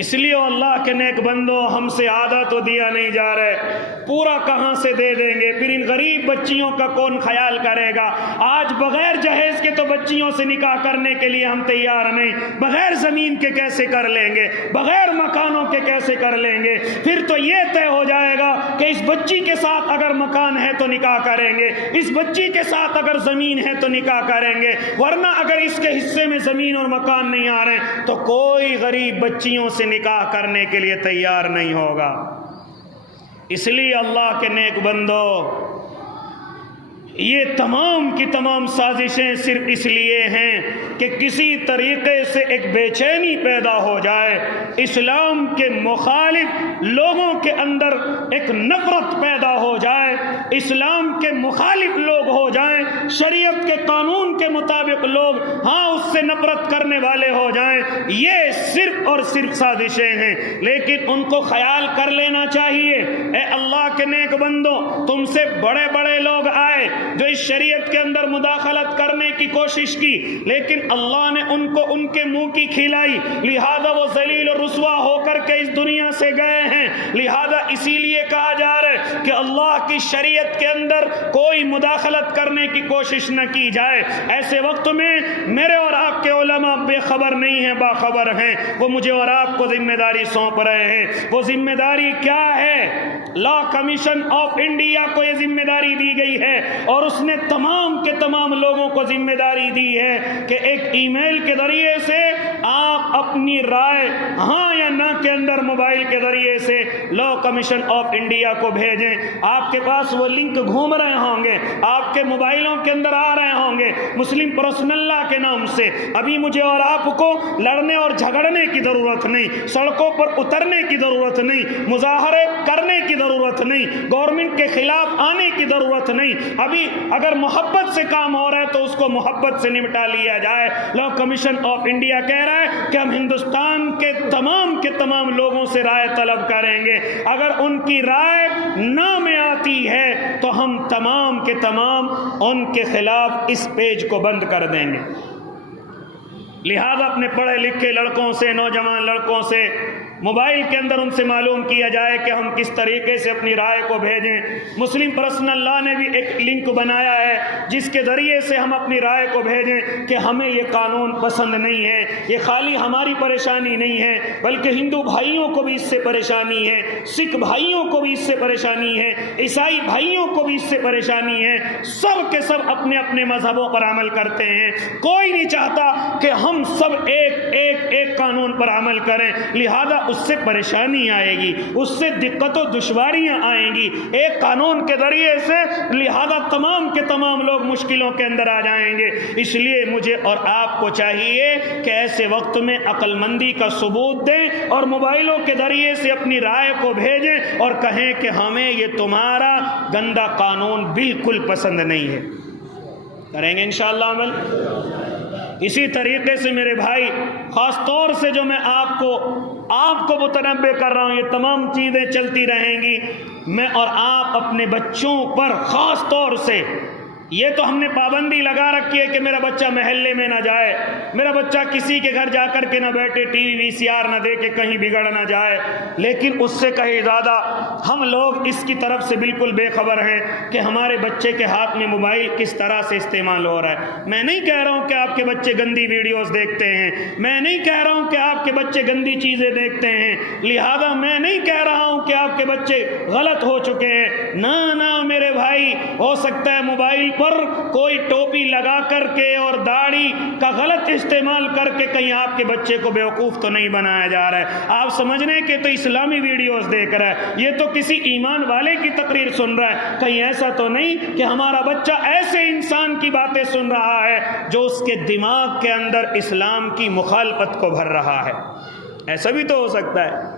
اس لیے اللہ کے نیک بندو، ہم سے آدھا تو دیا نہیں جا رہے، پورا کہاں سے دے دیں گے؟ پھر ان غریب بچیوں کا کون خیال کرے گا؟ آج بغیر جہیز کے تو بچیوں سے نکاح کرنے کے لیے ہم تیار نہیں، بغیر زمین کے کیسے کر لیں گے؟ بغیر مکانوں کے کیسے کر لیں گے؟ پھر تو یہ طے ہو جائے گا کہ اس بچی کے ساتھ اگر مکان ہے تو نکاح کریں گے، اس بچی کے ساتھ اگر زمین ہے تو نکاح کریں گے، ورنہ اگر اس کے حصے میں زمین اور مکان نہیں آ رہے تو کوئی غریب بچیوں سے نکاح کرنے کے لیے تیار نہیں ہوگا۔ اس لیے اللہ کے نیک بندو، یہ تمام کی تمام سازشیں صرف اس لیے ہیں کہ کسی طریقے سے ایک بے چینی پیدا ہو جائے، اسلام کے مخالف لوگوں کے اندر ایک نفرت پیدا ہو جائے، اسلام کے مخالف لوگ ہو جائیں، شریعت کے قانون کے مطابق لوگ اس سے نفرت کرنے والے ہو جائیں۔ یہ صرف اور صرف سازشیں ہیں، لیکن ان کو خیال کر لینا چاہیے۔ اے اللہ کے نیک بندو، تم سے بڑے بڑے لوگ آئے جو اس شریعت کے اندر مداخلت کرنے کی کوشش کی، لیکن اللہ نے ان کو ان کے منہ کی کھلائی، لہذا وہ ذلیل اور رسوا ہو کر کے اس دنیا سے گئے ہیں۔ لہذا اسی لیے کہا جا رہا ہے کہ اللہ کی شریعت کے اندر کوئی مداخلت کرنے کی کوشش نہ کی جائے۔ ایسے وقت میں میرے اور آپ کے علماء بے خبر نہیں ہیں، باخبر ہیں، وہ مجھے اور آپ کو ذمہ داری سونپ رہے ہیں۔ وہ ذمہ داری کیا ہے؟ لا کمیشن آف انڈیا کو یہ ذمہ داری دی گئی ہے، اور اس نے تمام کے تمام لوگوں کو ذمہ داری دی ہے کہ ایک ای میل کے ذریعے سے آپ اپنی رائے ہاں یا نہ کے اندر موبائل کے ذریعے سے لا کمیشن آف انڈیا کو بھیجیں۔ آپ کے پاس وہ لنک گھوم رہے ہوں گے، آپ کے موبائلوں کے اندر آ رہے ہوں گے مسلم پرسنل لا کے نام سے۔ ابھی مجھے اور آپ کو لڑنے اور جھگڑنے کی ضرورت نہیں، سڑکوں پر اترنے کی ضرورت نہیں، مظاہرے کرنے کی ضرورت نہیں، گورنمنٹ کے خلاف آنے کی ضرورت نہیں۔ ابھی اگر محبت سے کام ہو رہا ہے تو اس کو محبت سے نمٹا لیا جائے۔ لا کمیشن آف انڈیا کہہ رہا ہے کہ ہم ہندوستان کے تمام لوگوں سے رائے طلب کریں گے، اگر ان کی رائے نہ میں آتی ہے تو ہم تمام کے تمام ان کے خلاف اس پیج کو بند کر دیں گے۔ لہذا اپنے پڑھے لکھے لڑکوں سے، نوجوان لڑکوں سے موبائل کے اندر ان سے معلوم کیا جائے کہ ہم کس طریقے سے اپنی رائے کو بھیجیں۔ مسلم پرسنل لا نے بھی ایک لنک بنایا ہے جس کے ذریعے سے ہم اپنی رائے کو بھیجیں کہ ہمیں یہ قانون پسند نہیں ہے۔ یہ خالی ہماری پریشانی نہیں ہے بلکہ ہندو بھائیوں کو بھی اس سے پریشانی ہے، سکھ بھائیوں کو بھی اس سے پریشانی ہے، عیسائی بھائیوں کو بھی اس سے پریشانی ہے۔ سب کے سب اپنے اپنے مذہبوں پر عمل کرتے ہیں، کوئی نہیں چاہتا کہ ہم سب ایک قانون پر عمل کریں، لہذا اس سے پریشانی آئے گی، اس سے دقت و دشواریاں آئیں گی ایک قانون کے ذریعے سے، لہذا تمام کے تمام لوگ مشکلوں کے اندر آ جائیں گے۔ اس لیے مجھے اور آپ کو چاہیے کہ ایسے وقت میں عقل مندی کا ثبوت دیں اور موبائلوں کے ذریعے سے اپنی رائے کو بھیجیں اور کہیں کہ ہمیں یہ تمہارا گندا قانون بالکل پسند نہیں ہے۔ کریں گے انشاءاللہ عمل۔ اسی طریقے سے میرے بھائی، خاص طور سے جو میں آپ کو متنبہ کر رہا ہوں، یہ تمام چیزیں چلتی رہیں گی، میں اور آپ اپنے بچوں پر خاص طور سے یہ تو ہم نے پابندی لگا رکھی ہے کہ میرا بچہ محلے میں نہ جائے، میرا بچہ کسی کے گھر جا کر کے نہ بیٹھے، ٹی وی وی سی آر نہ دیکھے، کہیں بگڑ نہ جائے، لیکن اس سے کہیں زیادہ ہم لوگ اس کی طرف سے بالکل بے خبر ہیں کہ ہمارے بچے کے ہاتھ میں موبائل کس طرح سے استعمال ہو رہا ہے۔ میں نہیں کہہ رہا ہوں کہ آپ کے بچے گندی ویڈیوز دیکھتے ہیں، میں نہیں کہہ رہا ہوں کہ آپ کے بچے گندی چیزیں دیکھتے ہیں، لہذا میں نہیں کہہ رہا ہوں کہ آپ کے بچے غلط ہو چکے ہیں، نہ میرے بھائی، ہو سکتا ہے موبائل پر کوئی ٹوپی لگا کر کے اور داڑھی کا غلط استعمال کر کے کہیں آپ کے بچے کو بیوقوف تو نہیں بنایا جا رہا ہے، آپ سمجھ رہے ہیں کہ تو اسلامی ویڈیوز دیکھ رہا ہے، یہ تو کسی ایمان والے کی تقریر سن رہا ہے، کہیں ایسا تو نہیں کہ ہمارا بچہ ایسے انسان کی باتیں سن رہا ہے جو اس کے دماغ کے اندر اسلام کی مخالفت کو بھر رہا ہے؟ ایسا بھی تو ہو سکتا ہے۔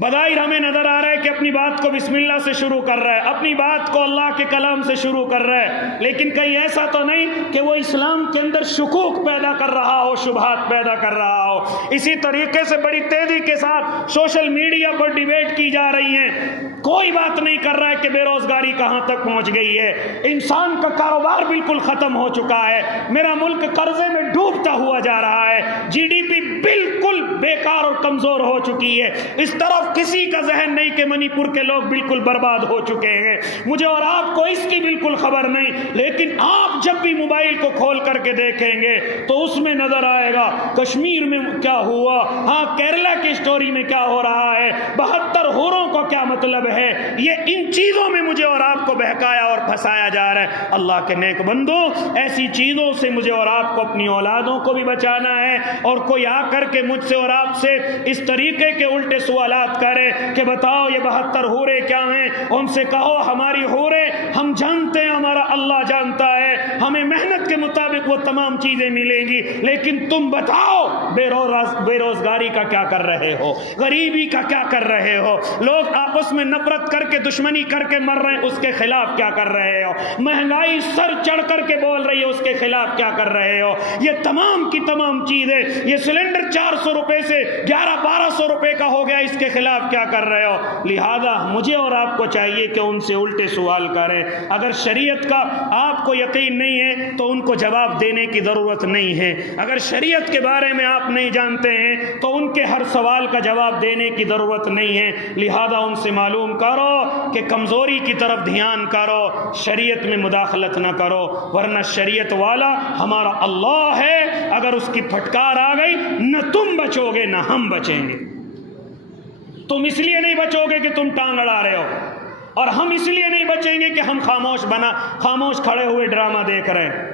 بظاہر ہمیں نظر آ رہا ہے کہ اپنی بات کو بسم اللہ سے شروع کر رہا ہے، اپنی بات کو اللہ کے کلام سے شروع کر رہا ہے، لیکن کہیں ایسا تو نہیں کہ وہ اسلام کے اندر شکوک پیدا کر رہا ہو، شبہات پیدا کر رہا ہو۔ اسی طریقے سے بڑی تیزی کے ساتھ سوشل میڈیا پر ڈیبیٹ کی جا رہی ہیں، کوئی بات نہیں کر رہا ہے کہ بے روزگاری کہاں تک پہنچ گئی ہے، انسان کا کاروبار بالکل ختم ہو چکا ہے، میرا ملک قرضے میں ڈوبتا ہوا جا رہا ہے، جی ڈی پی بالکل بیکار اور کمزور ہو چکی ہے، اس طرف کسی کا ذہن نہیں کہ منی پور کے لوگ بالکل برباد ہو چکے ہیں، مجھے اور آپ کو اس کی بالکل خبر نہیں، لیکن آپ جب بھی موبائل کو کھول کر کے دیکھیں گے تو اس میں نظر آئے گا کشمیر میں کیا ہوا، ہاں کیرلا کی سٹوری میں کیا ہو رہا ہے، 72 حوروں کو کیا مطلب ہے، یہ ان چیزوں میں مجھے اور آپ کو بہکایا اور پھنسایا جا رہا ہے۔ اللہ کے نیک بندو، ایسی چیزوں سے مجھے اور آپ کو اپنی اولادوں کو بھی بچانا ہے، اور کوئی آ کر کے مجھ سے اور آپ سے اس طریقے کے الٹے سوالات کرے کہ بتاؤ یہ 72 حوریں کیا ہیں، ان سے کہو ہماری حوریں ہم جانتے ہیں، ہمارا اللہ جانتا ہے، ہمیں محنت کے مطابق وہ تمام چیزیں ملیں گی، لیکن تم بتاؤ بے روزگاری کا کیا کر رہے ہو، غریبی کا کیا کر رہے ہو، لوگ آپس میں نفرت کر کے دشمنی کر کے مر رہے ہیں، اس کے خلاف کیا کر رہے ہو، مہنگائی سر چڑھ کر کے بول رہی ہے، اس کے خلاف کیا کر رہے ہو، یہ تمام کی تمام چیزیں، یہ سلنڈر 400 روپے سے 1100-1200 روپے کا ہو گیا، اس کے خلاف کیا کر رہے ہو۔ لہذا مجھے اور آپ کو چاہیے کہ ان سے الٹے سوال کریں، اگر شریعت کا آپ کو یقین نہیں ہے تو ان کو جواب دینے کی ضرورت نہیں ہے، اگر شریعت کے بارے میں آپ نہیں جانتے ہیں تو ان کے ہر سوال کا جواب دینے کی ضرورت نہیں ہے، لہذا ان سے معلوم کرو کہ کمزوری کی طرف دھیان کرو، شریعت میں مداخلت نہ کرو، ورنہ شریعت والا ہمارا اللہ ہے، اگر اس کی پھٹکار آ گئی نہ تم بچو گے نہ ہم بچیں گے۔ تم اس لیے نہیں بچو گے کہ تم ٹانگ اڑا رہے ہو، اور ہم اس لیے نہیں بچیں گے کہ ہم خاموش کھڑے ہوئے ڈرامہ دیکھ رہے ہیں۔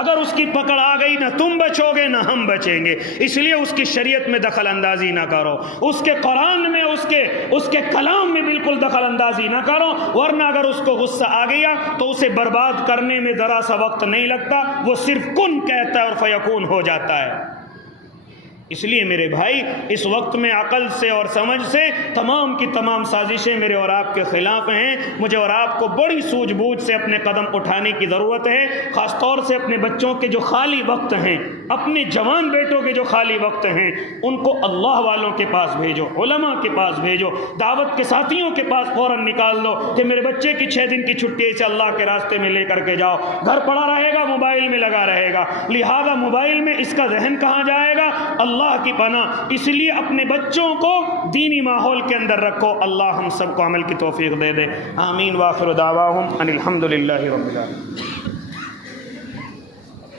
اگر اس کی پکڑ آ گئی نہ تم بچو گے نہ ہم بچیں گے، اس لیے اس کی شریعت میں دخل اندازی نہ کرو، اس کے قرآن میں اس کے کلام میں بالکل دخل اندازی نہ کرو، ورنہ اگر اس کو غصہ آ گیا تو اسے برباد کرنے میں ذرا سا وقت نہیں لگتا، وہ صرف کن کہتا ہے اور فیکون ہو جاتا ہے۔ اس لیے میرے بھائی، اس وقت میں عقل سے اور سمجھ سے تمام کی تمام سازشیں میرے اور آپ کے خلاف ہیں، مجھے اور آپ کو بڑی سوجھ بوجھ سے اپنے قدم اٹھانے کی ضرورت ہے، خاص طور سے اپنے بچوں کے جو خالی وقت ہیں، اپنے جوان بیٹوں کے جو خالی وقت ہیں، ان کو اللہ والوں کے پاس بھیجو، علماء کے پاس بھیجو، دعوت کے ساتھیوں کے پاس فوراً نکال دو کہ میرے بچے کی 6 دن کی چھٹی سے اللہ کے راستے میں لے کر کے جاؤ، گھر پڑا رہے گا موبائل میں لگا رہے گا، لہذا موبائل میں اس کا ذہن کہاں جائے گا، اللہ اللہ کی پناہ، اس لیے اپنے بچوں کو دینی ماحول کے اندر رکھو۔ اللہ ہم سب کو عمل کی توفیق دے دے، آمین۔ وآخر دعواہم ان الحمد للہ رب العالمین۔